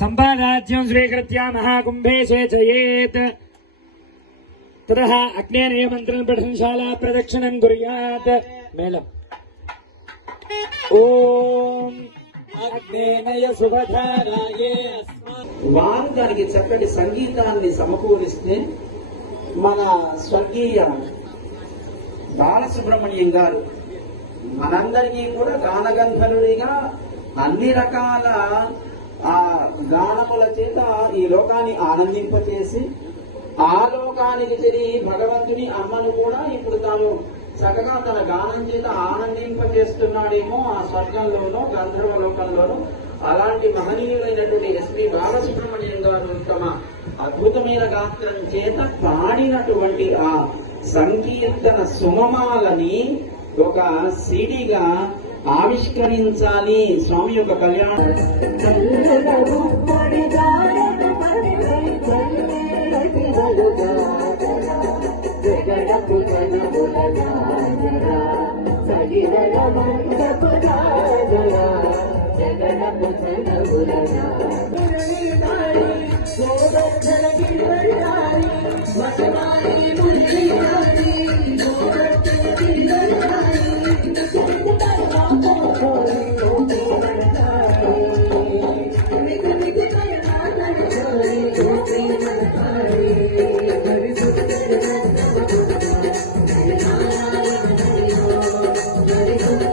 सम्पादाज्यं स्वीकृत्य महाकुम्भे सेचयेत् ततः अग्नेनयमन्त्रं पठनशाला प्रदक्षिणं कुर्यात् मेलम् ॐ अग्नेनय सुभधाराये వారు దానికి చక్కటి సంగీతాన్ని సమకూరిస్తే మన స్వర్గీయ బాలసుబ్రహ్మణ్యం గారు మనందరికీ కూడా గానగంధర్వుడిగా అన్ని రకాల ఆ గానముల చేత ఈ లోకాన్ని ఆనందింపచేసి ఆ లోకానికి తిరిగి భగవంతుని అమ్మను కూడా ఇప్పుడు తాను చక్కగా తన గానం చేత ఆనందింపచేస్తున్నాడేమో ఆ స్వర్గంలోనో గంధర్వ లోకంలోనో అలాంటి మహనీయులైనటువంటి ఎస్పి బాలసుబ్రహ్మణ్యం గారు తమ అద్భుతమైన గాత్రం చేత పాడినటువంటి ఆ సంకీర్తన సుమమాలని ఒక సిడిగా ఆవిష్కరించాలి స్వామి యొక్క కళ్యాణం జగన్